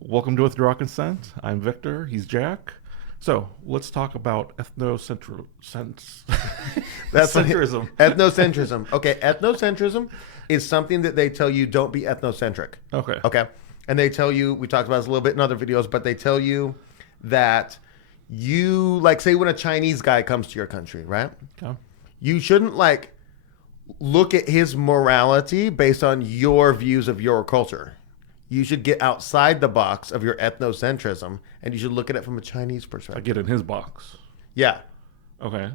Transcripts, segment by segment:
Welcome to Withdraw Consent. I'm Victor. He's Jack. So let's talk about ethnocentrism. That's Centrism. Ethnocentrism. Okay, ethnocentrism is something that they tell you don't be ethnocentric. Okay. Okay. And they tell you, we talked about this a little bit in other videos, but they tell you that you, like, say when a Chinese guy comes to your country, right? Okay. You shouldn't, like, look at his morality based on your views of your culture. You should get outside the box of your ethnocentrism, and you should look at it from a Chinese I perspective. get in his box. Yeah. Okay.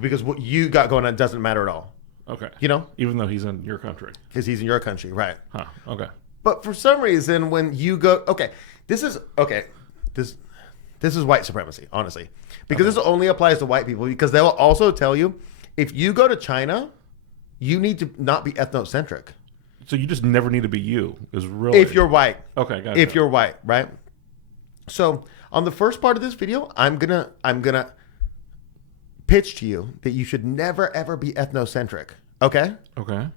Because what you got going on doesn't matter at all. Okay. You know? Even though he's in your country. Because he's in your country, right? Huh. Okay. But for some reason, when you go, this is white supremacy, honestly, because this only applies to white people. Because they will also tell you, if you go to China, you need to not be ethnocentric. So you just never need to be you. Is really If you're white. okay. Gotcha. If you're white, right? So on the first part of this video, I'm gonna pitch to you that you should never ever be ethnocentric. Okay. Okay.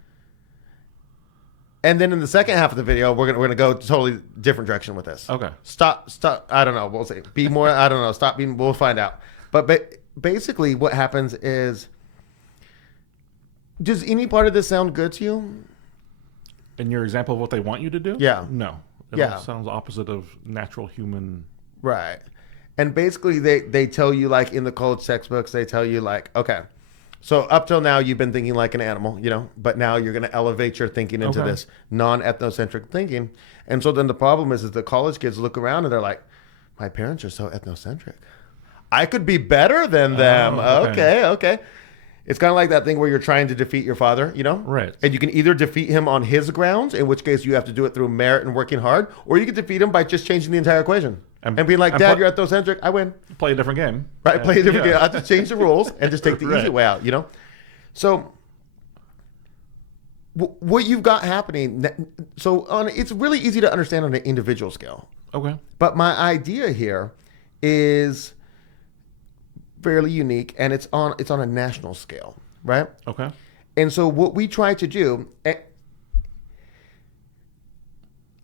And then in the second half of the video, we're gonna go totally different direction with this. Okay. Stop. I don't know. We'll see. Be more. I don't know. Stop being. We'll find out. But basically, what happens is, does any part of this sound good to you? In your example of what they want you to do? Yeah. No. It Yeah. all sounds opposite of natural human. Right. And basically, they tell you, like, in the college textbooks, they tell you, like, okay, so up till now you've been thinking like an animal, you know, but now you're going to elevate your thinking into Okay. this non-ethnocentric thinking. And so then the problem is the college kids look around and they're like, my parents are so ethnocentric. I could be better than them. Oh, okay. Okay. It's kind of like that thing where you're trying to defeat your father, you know? Right. And you can either defeat him on his grounds, in which case you have to do it through merit and working hard, or you can defeat him by just changing the entire equation. And being like, Dad, you're ethnocentric, I win. Play a different game. Right? And- Play a different yeah. game. I have to change the rules and just take the easy Right. way out, you know? So what you've got happening, it's really easy to understand on an individual scale. Okay. But my idea here is fairly unique, and it's on a national scale, right? Okay. And so what we try to do,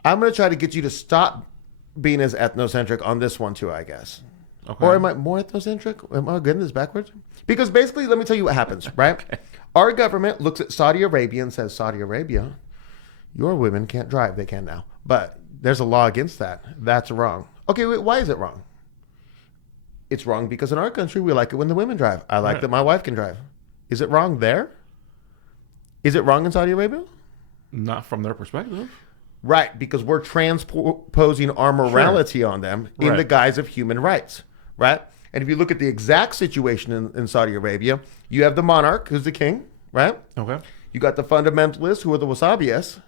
I'm going to try to get you to stop being as ethnocentric on this one too, I guess. Okay. Or am I more ethnocentric? Am I getting this backwards? Because basically, let me tell you what happens, right? Okay. Our government looks at Saudi Arabia and says, Saudi Arabia, your women can't drive. They can now. But there's a law against that. That's wrong. Okay, wait, why is it wrong? It's wrong because in our country, we like it when the women drive. I like Right. that my wife can drive. Is it wrong there? Is it wrong in Saudi Arabia? Not from their perspective. Right, because we're transposing our morality on them in Right. the guise of human rights, right? And if you look at the exact situation in Saudi Arabia, you have the monarch, who's the king, right? Okay. You got the fundamentalists, who are the wasabiists,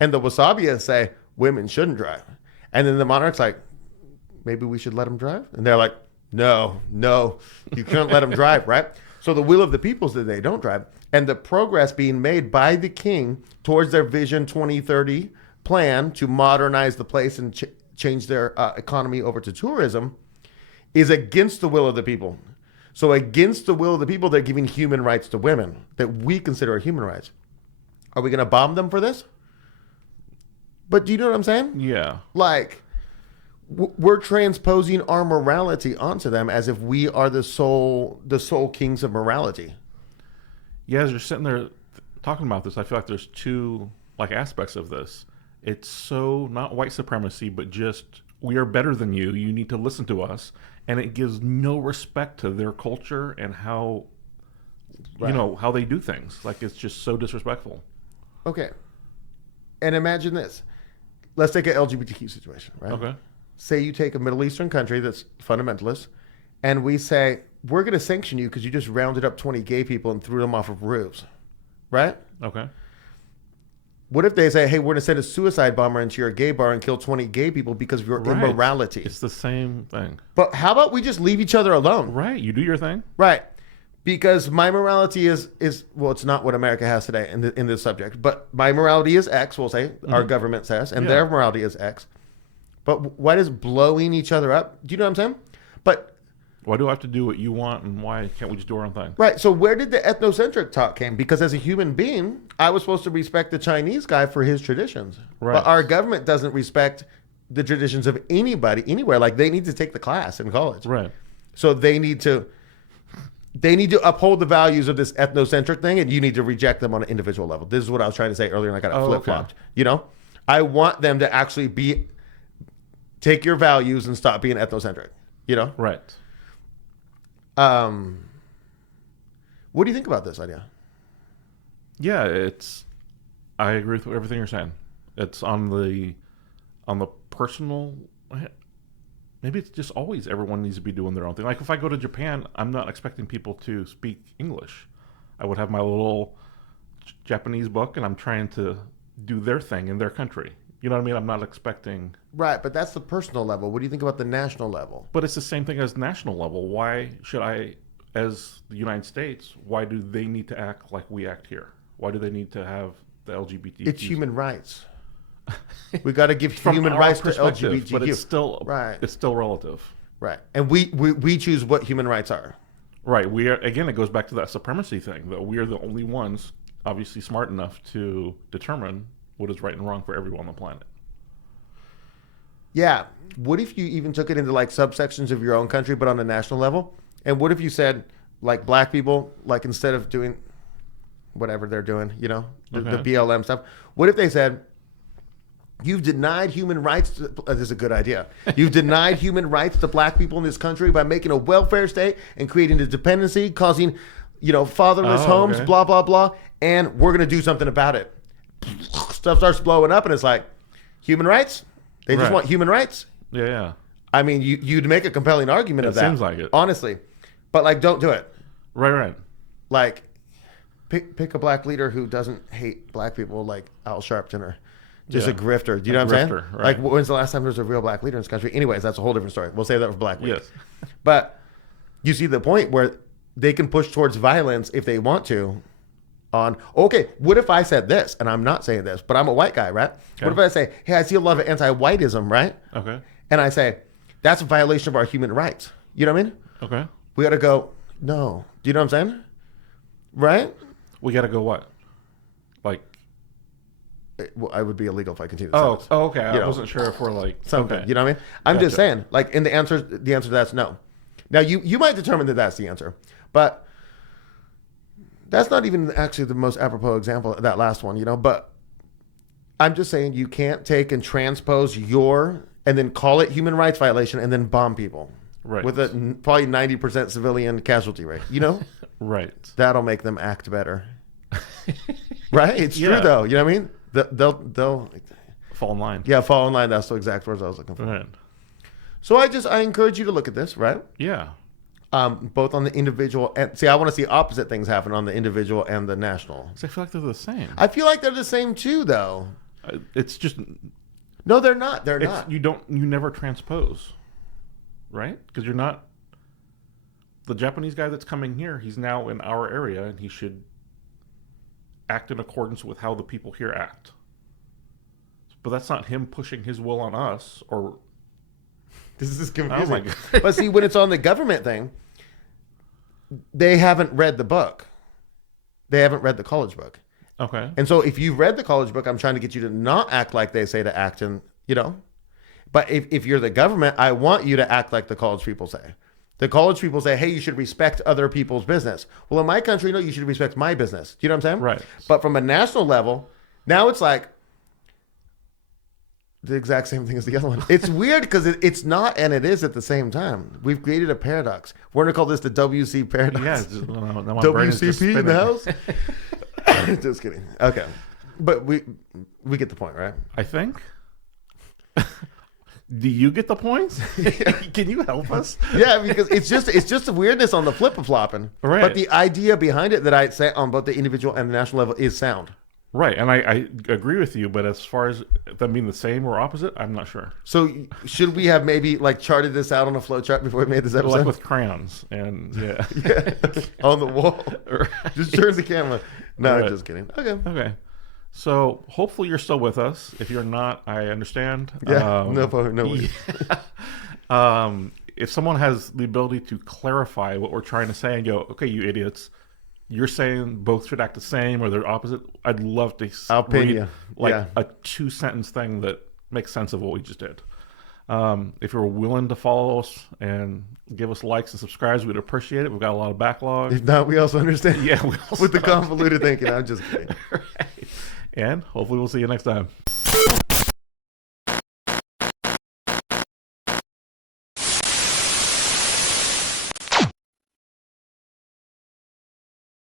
and the wasabiists say women shouldn't drive. And then the monarch's like, maybe we should let them drive? And they're like, no, you can't let them drive, right? So the will of the people is that they don't drive. And the progress being made by the king towards their Vision 2030 plan to modernize the place and change their economy over to tourism is against the will of the people. So against the will of the people, they're giving human rights to women that we consider human rights. Are we going to bomb them for this? But do you know what I'm saying? Yeah. Like, we're transposing our morality onto them as if we are the sole kings of morality. Yeah, as you're sitting there talking about this, I feel like there's two aspects of this. It's so not white supremacy, but just we are better than you. You need to listen to us, and it gives no respect to their culture and how Right. how they do things. Like, it's just so disrespectful. Okay. And imagine this. Let's take an LGBTQ situation, right? Okay. Say you take a Middle Eastern country that's fundamentalist, and we say, we're going to sanction you because you just rounded up 20 gay people and threw them off of roofs, right? Okay. What if they say, hey, we're going to send a suicide bomber into your gay bar and kill 20 gay people because of your Right. immorality? It's the same thing. But how about we just leave each other alone? Right. You do your thing. Right. Because my morality is well, it's not what America has today in this subject, but my morality is X, we'll say, our government says, and Yeah. their morality is X. But why does blowing each other up? Do you know what I'm saying? But Why do I have to do what you want, and why can't we just do our own thing? right, so where did the ethnocentric talk came? Because as a human being, I was supposed to respect the Chinese guy for his traditions. Right. But our government doesn't respect the traditions of anybody anywhere. Like they need to take the class in college. Right. So they need to uphold the values of this ethnocentric thing, and you need to reject them on an individual level. This is what I was trying to say earlier, and I got it flip-flopped. Okay. You know? I want them to actually take your values and stop being ethnocentric. You know? Right. What do you think about this idea? Yeah, I agree with everything you're saying. It's on the personal. Maybe it's just always everyone needs to be doing their own thing. Like if I go to Japan, I'm not expecting people to speak English. I would have my little Japanese book, and I'm trying to do their thing in their country. You know what I mean? I'm not expecting. Right, but that's the personal level. What do you think about the national level? But it's the same thing as national level. Why should I, as the United States, why do they need to act like we act here? Why do they need to have the LGBT? It's human rights. We got to give human rights to LGBTQ. But it's still right. It's still relative. Right, and we choose what human rights are. Right. We are, again, it goes back to that supremacy thing, that we are the only ones, obviously smart enough to determine what is right and wrong for everyone on the planet. Yeah. What if you even took it into like subsections of your own country, but on a national level? And what if you said, like, black people, like, instead of doing whatever they're doing, you know, the BLM stuff, what if they said, you've denied human rights to, this is a good idea. You've denied human rights to black people in this country by making a welfare state and creating a dependency, causing, you know, fatherless homes, blah, blah, blah. And we're going to do something about it. Stuff starts blowing up, and it's like, human rights? They just want human rights? Yeah. I mean, you'd make a compelling argument of that. It seems like it. Honestly. But, like, don't do it. Right. Like, pick a black leader who doesn't hate black people, like Al Sharpton, or just a grifter. Do you know what I'm saying? Right. Like, when's the last time there was a real black leader in this country? Anyways, that's a whole different story. We'll save that for Black Week. Yes. But you see the point where they can push towards violence if they want to on, okay, what if I said this? And I'm not saying this, but I'm a white guy, right? Okay. What if I say, hey, I see a lot of anti-whiteism, right? Okay. And I say, that's a violation of our human rights. You know what I mean? Okay. We got to go, no. Do you know what I'm saying? Right? We got to go what? Like, well, I would be illegal if I continue. Okay. I wasn't sure if we're like something. Okay. You know what I mean? I'm just saying, like, and the answer to that's no. Now you might determine that that's the answer, but that's not even actually the most apropos example of that last one. You know, but I'm just saying you can't take and transpose and then call it human rights violation and then bomb people. Right. With a probably 90% civilian casualty rate. You know. Right. That'll make them act better. Right? It's true though. You know what I mean? They'll fall in line. Yeah, fall in line. That's the exact words I was looking for. Right. So I encourage you to look at this, right? Yeah. Both on the individual and I want to see opposite things happen on the individual and the national. I feel like they're the same. I feel like they're the same too, though. It's just no, they're not. They're not. You never transpose, right? Because you're not the Japanese guy that's coming here. He's now in our area, and he should act in accordance with how the people here act. But that's not him pushing his will on us, or this is confusing. Oh my God. But see, when it's on the government thing, they haven't read the book. They haven't read the college book. Okay. And so if you've read the college book, I'm trying to get you to not act like they say to act, and you know. But if you're the government, I want you to act like the college people say. The college people say, hey, you should respect other people's business. Well, in my country, no, you should respect my business. Do you know what I'm saying? Right. But from a national level, now it's like the exact same thing as the other one. It's weird because it's not and it is at the same time. We've created a paradox. We're going to call this the WC paradox. Yeah. WCP in the house? Just kidding. Okay. But we get the point, right? I think. Do you get the points? Can you help us? Yeah, because it's just a weirdness on the flip-flopping. Right. But the idea behind it that I say on both the individual and the national level is sound. Right, and I agree with you, but as far as them being the same or opposite, I'm not sure. So should we have maybe like charted this out on a flow chart before we made this episode? Like with crayons and yeah. On the wall. Just turn the camera. No, just kidding. Okay. So hopefully you're still with us. If you're not, I understand. Yeah, no worries. If someone has the ability to clarify what we're trying to say and go, okay, you idiots, you're saying both should act the same or they're opposite, I'd love to I'll pin read you. a 2-sentence thing that makes sense of what we just did. If you're willing to follow us and give us likes and subscribes, we'd appreciate it. We've got a lot of backlog. If not, we also understand. Yeah, we also with the convoluted thinking. I'm just kidding. Right. And hopefully we'll see you next time.